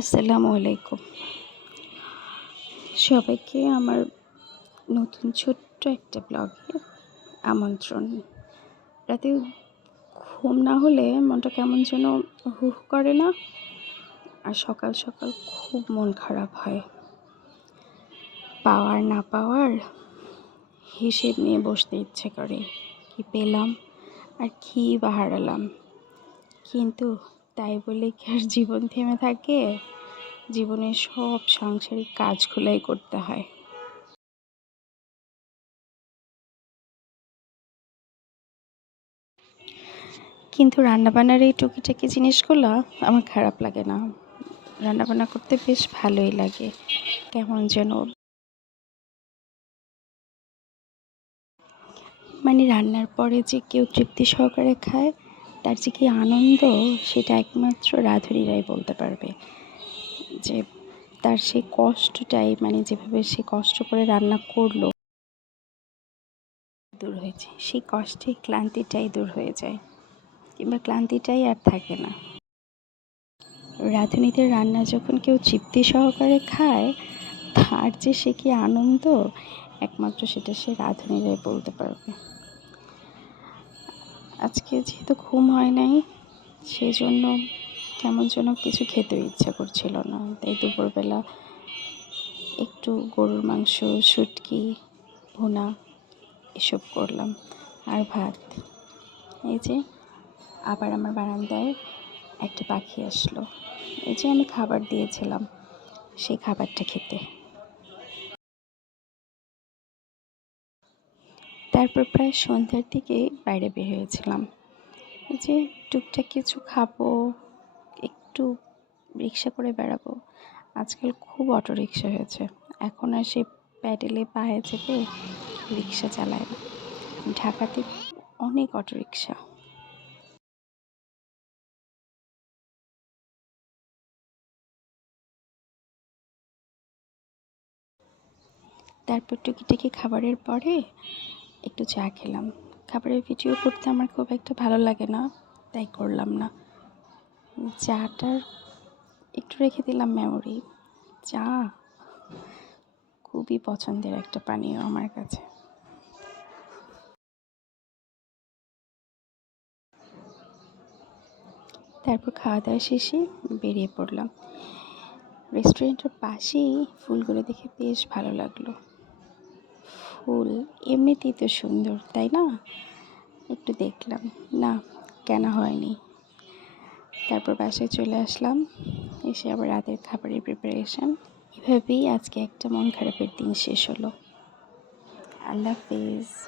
আসসালামু আলাইকুম। সবাইকে আমার নতুন ছোট্ট একটা ব্লগে আমন্ত্রণ। রাতে ঘুম না হলে মনটা কেমন যেন হু করে না, আর সকাল সকাল খুব মন খারাপ হয়। পাওয়ার না পাওয়ার হিসেব নিয়ে বসতে ইচ্ছে করে, কি পেলাম আর কী বা হারালাম কিন্তু তাই বলে কি আর জীবন থেমে থাকে? জীবনের সব সাংসারিক কাজগুলাই করতে হয়। কিন্তু রান্নাবান্নার এই টুকিটাকি জিনিসগুলো আমার খারাপ লাগে না। রান্নাবান্না করতে বেশ ভালোই লাগে। কেমন যেন মানে রান্নার পরে যে কেউ তৃপ্তি সহকারে খায় তার যে কী আনন্দ, সেটা একমাত্র রাঁধুনিরাই বলতে পারবে। যে তার সেই কষ্টটাই মানে যেভাবে সে কষ্ট করে রান্না করল, দূর হয়েছে। সেই কষ্টে ক্লান্তিটাই দূর হয়ে যায়, কিংবা ক্লান্তিটাই আর থাকে না। রাঁধুনিদের রান্না যখন কেউ তৃপ্তি সহকারে খায়, তার যে সে কি আনন্দ, একমাত্র সেটা সে রাঁধুনিরাই বলতে পারবে। আজকে যেহেতু ঘুম হয় নাই। সেই জন্য কেমন যেন কিছু খেতেও ইচ্ছা করছিল না। তাই দুপুরবেলা একটু গরুর মাংস, শুটকি, ভুনা এসব করলাম। আর ভাত। এই যে আবার আমার বারান্দায় একটা পাখি আসলো। এই যে আমি খাবার দিয়েছিলাম সেই খাবারটা খেতে। তারপর প্রায় সন্ধ্যার দিকে বাইরে বের হয়েছিলাম। যে টুকটাক কিছু খাব, একটু রিক্সা করে বেড়াবো। আজকাল খুব অটো রিক্সা হয়েছে। এখন আর সে প্যাডেলে পায়ে চেপে রিক্সা চালায় ঢাকাতে অনেক অটো রিক্সা। তারপর টুকিটাকি খাবারের পরে একটু চা খেলাম। খাবারের ভিডিও করতে আমার খুব একটা ভালো লাগে না, তাই করলাম না। চাটার একটু রেখে দিলাম মেমোরি চা? খুবই পছন্দের একটা পানীয় আমার কাছে। তারপর খাওয়া দাওয়া শেষে বেরিয়ে পড়লাম। রেস্টুরেন্টের পাশেই ফুলগুলো দেখে বেশ ভালো লাগল। ফুল এমনিতেই তো সুন্দর, তাই না? একটু দেখলাম। না, কেন হয়নি। তারপর বাসায় চলে আসলাম। এসে আবার রাতের খাবারের প্রিপারেশান এভাবেই আজকে একটা মন খারাপের দিন শেষ হলো। আল্লাহ হাফিজ।